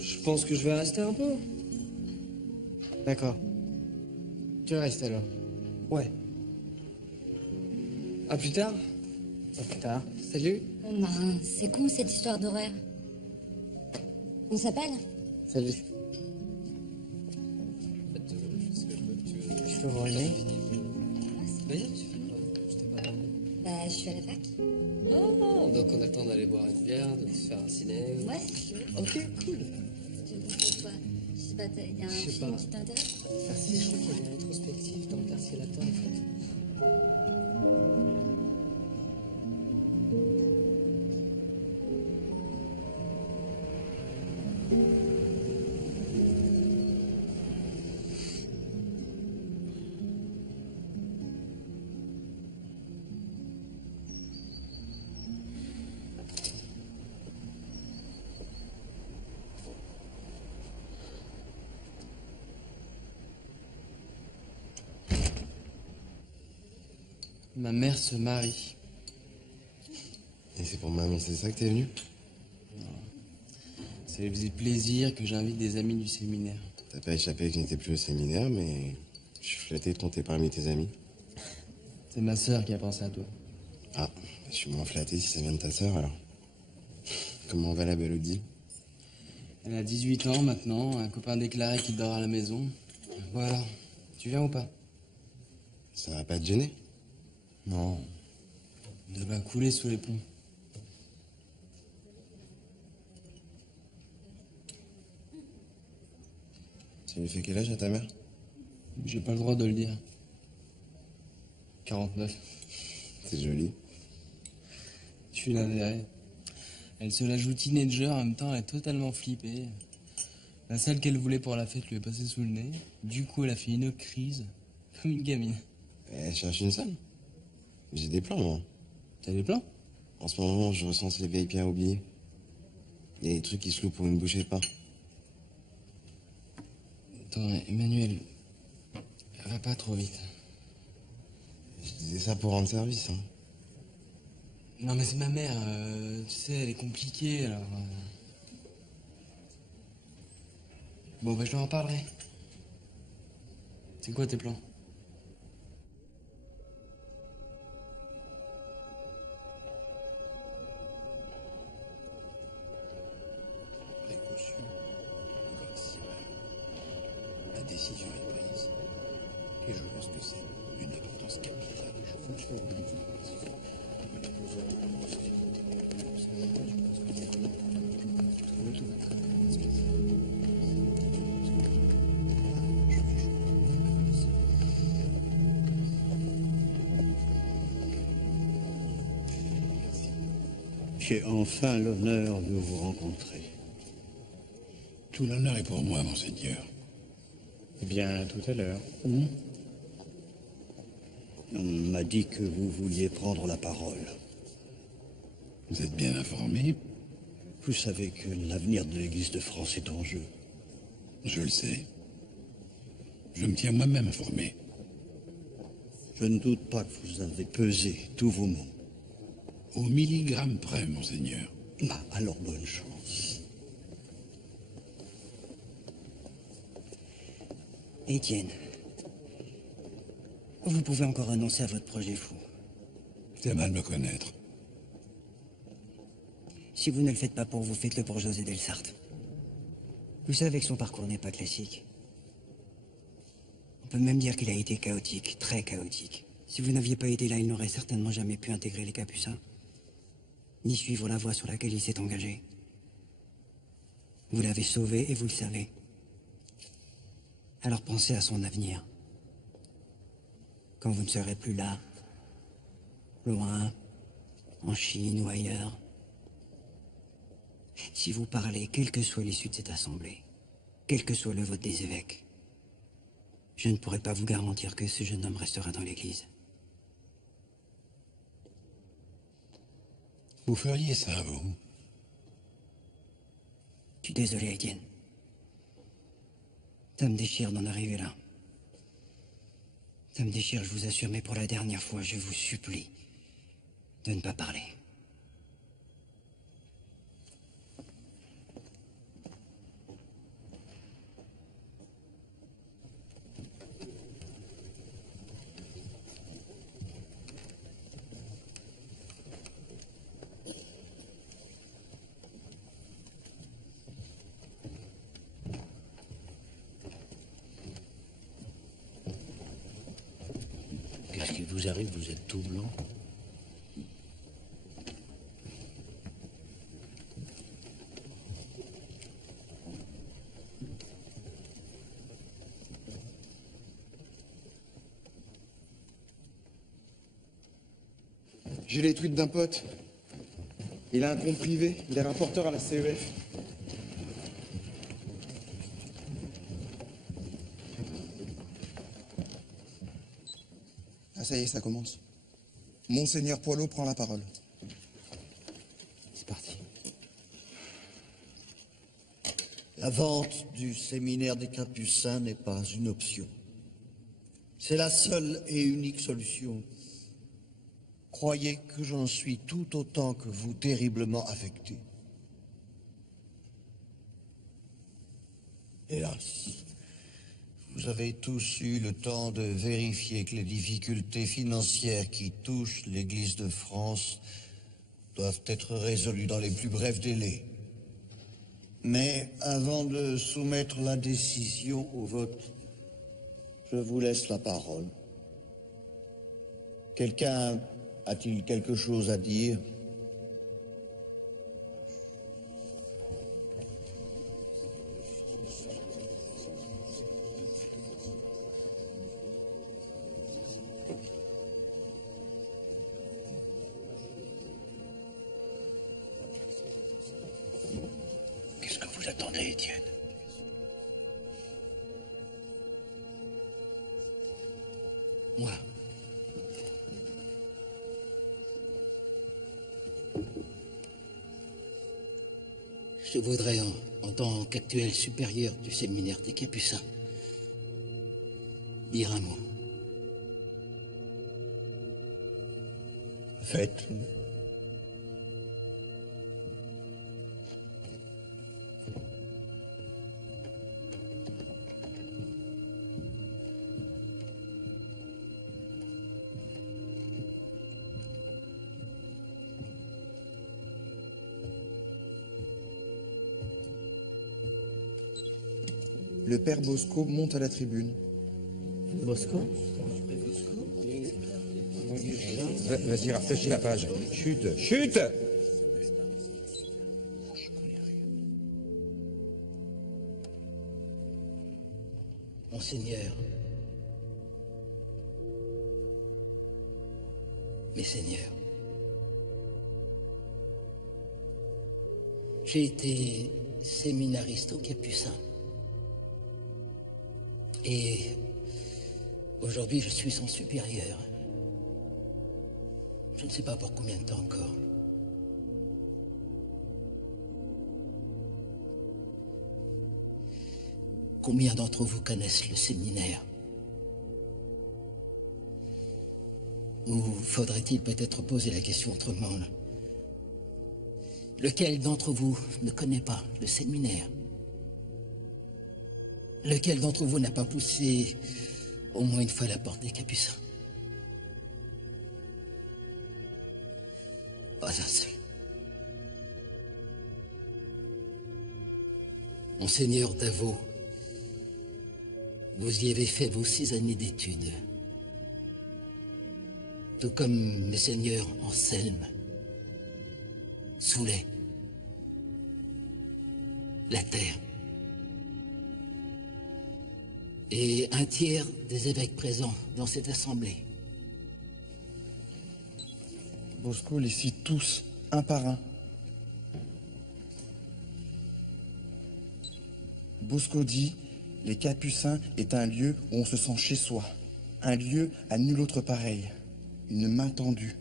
Je pense que je vais rester un peu. D'accord. Tu restes alors? Ouais. À plus tard. À plus tard. Salut. Oh ben, c'est con cette histoire d'horaire. On s'appelle? Salut. Je peux vous rejoindre? Vas-y, je t'ai pas demandé. Bah, je suis à la fac. Oh, donc on a le temps d'aller boire une bière, de se faire un ciné. Ouais. Ok, cool. Tu me dis quoi? Je sais pas, il y a un Je sais film pas. qui t'intéresse? Ah si, je crois qu'il y a une rétrospective dans le quartier latin, en fait. Ma mère se marie. Et c'est pour m'annoncer ça que t'es venu? Ça lui faisait plaisir que j'invite des amis du séminaire. T'as pas échappé que j'étais plus au séminaire, mais je suis flatté de compter parmi tes amis. C'est ma sœur qui a pensé à toi. Ah, je suis moins flatté si ça vient de ta sœur alors. Comment va la belle Odile? Elle a 18 ans maintenant, un copain déclaré qui dort à la maison. Voilà. Tu viens ou pas? Ça va pas te gêner? Non. De va couler sous les ponts. Tu lui fais quel âge à ta mère? J'ai pas le droit de le dire. 49. C'est joli. Tu la verrais. Elle se la joue teenager, en même temps elle est totalement flippée. La salle qu'elle voulait pour la fête lui est passée sous le nez. Du coup elle a fait une crise, comme une gamine. Elle cherche une salle? J'ai des plans, moi. T'as des plans? En ce moment, je recense les VIP à oublier. Il y a des trucs qui se louent pour une bouchée de pain. Attends, Emmanuel, va pas trop vite. Je disais ça pour rendre service, hein. Non mais c'est ma mère, tu sais, elle est compliquée, alors... Bon, bah je lui en parlerai. C'est quoi tes plans? Précaution, maximale. La décision est prise. Et je pense que c'est une importance capitale. J'ai enfin l'honneur de vous rencontrer. Tout l'honneur est pour moi, monseigneur. Eh bien, à tout à l'heure. On m'a dit que vous vouliez prendre la parole. Vous êtes bien informé? Vous savez que l'avenir de l'Église de France est en jeu. Je le sais. Je me tiens moi-même informé. Je ne doute pas que vous avez pesé tous vos mots. Au milligramme près, monseigneur. Bah, alors bonne chance. Étienne, vous pouvez encore renoncer à votre projet fou. C'est mal me connaître. Si vous ne le faites pas pour vous, faites-le pour José Delsart. Vous savez que son parcours n'est pas classique. On peut même dire qu'il a été chaotique, très chaotique. Si vous n'aviez pas été là, il n'aurait certainement jamais pu intégrer les Capucins, ni suivre la voie sur laquelle il s'est engagé. Vous l'avez sauvé et vous le savez. Alors pensez à son avenir. Quand vous ne serez plus là, loin, en Chine ou ailleurs. Si vous parlez, quelle que soit l'issue de cette assemblée, quel que soit le vote des évêques, je ne pourrai pas vous garantir que ce jeune homme restera dans l'Église. Vous feriez ça, vous? Je suis désolé, Étienne. Ça me déchire d'en arriver là. Ça me déchire, je vous assure, mais pour la dernière fois, je vous supplie de ne pas parler. Qu'est-ce qui vous arrive? Vous êtes tout blanc. J'ai les tweets d'un pote. Il a un compte privé, il est rapporteur à la CEF. Ah ça y est, ça commence. Monseigneur Poilot prend la parole. C'est parti. La vente du séminaire des Capucins n'est pas une option. C'est la seule et unique solution. Croyez que j'en suis tout autant que vous terriblement affecté. Hélas, vous avez tous eu le temps de vérifier que les difficultés financières qui touchent l'Église de France doivent être résolues dans les plus brefs délais. Mais avant de soumettre la décision au vote, je vous laisse la parole. Quelqu'un a-t-il quelque chose à dire? Qu'est-ce que vous attendez, Étienne? Moi. Je voudrais, en tant qu'actuel supérieur du séminaire des Capucins, dire un mot. Faites. Le père Bosco monte à la tribune. Bosco? Vas-y, rafraîchis la page. Chute, chute! Monseigneur, mes seigneurs, j'ai été séminariste au Capucin. Et aujourd'hui, je suis son supérieur. Je ne sais pas pour combien de temps encore. Combien d'entre vous connaissent le séminaire? Ou faudrait-il peut-être poser la question autrement? Lequel d'entre vous ne connaît pas le séminaire? Lequel d'entre vous n'a pas poussé au moins une fois la porte des Capucins? Pas un seul. Monseigneur Davot, vous y avez fait vos 6 années d'études. Tout comme mes seigneurs Anselme, Soulet, la terre. Et un tiers des évêques présents dans cette assemblée. Bosco les cite tous, un par un. Bosco dit « Les Capucins est un lieu où on se sent chez soi, un lieu à nul autre pareil, une main tendue. »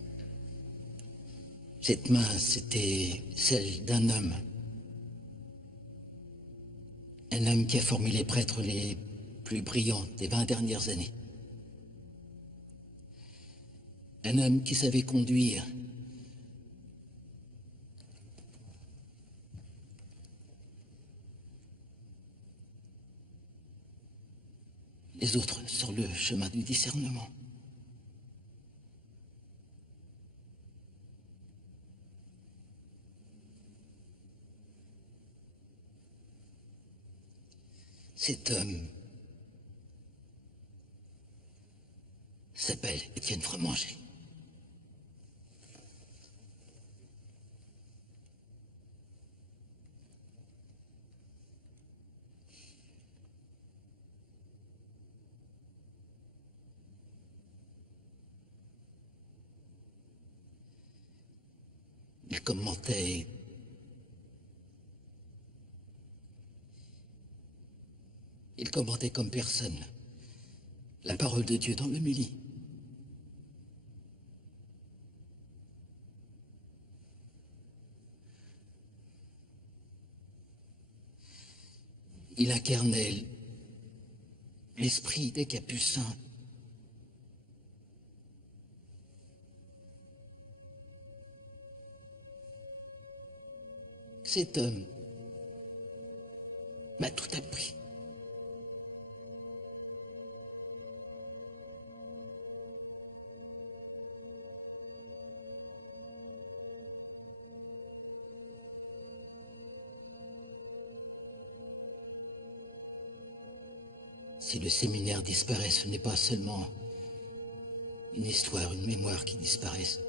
Cette main, c'était celle d'un homme. Un homme qui a formé les prêtres les plus brillants des 20 dernières années. Un homme qui savait conduire les autres sur le chemin du discernement. Cet homme s'appelle Étienne Fromanger. commentait. Il commentait comme personne la parole de Dieu dans l'homélie. Il incarnait l'esprit des Capucins. Cet homme m'a tout appris. Si le séminaire disparaît, ce n'est pas seulement une histoire, une mémoire qui disparaissent.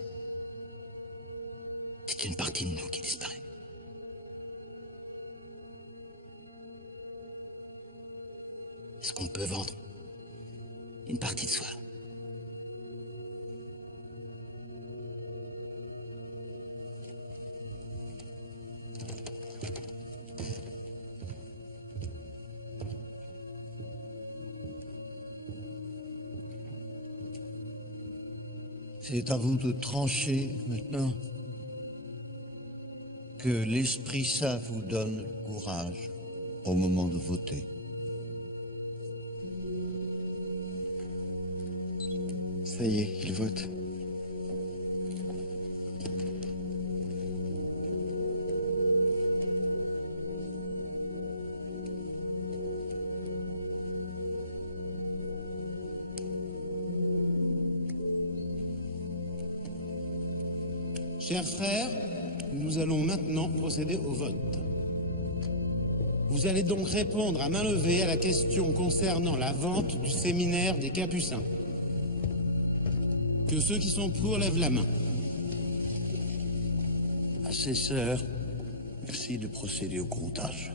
C'est une partie de nous qui disparaît. Est-ce qu'on peut vendre une partie de soi? C'est à vous de trancher maintenant. Que l'Esprit Saint vous donne le courage au moment de voter. Ça y est, il vote. Chers frères, nous allons maintenant procéder au vote. Vous allez donc répondre à main levée à la question concernant la vente du séminaire des Capucins. Que ceux qui sont pour lèvent la main. Assesseur, merci de procéder au comptage.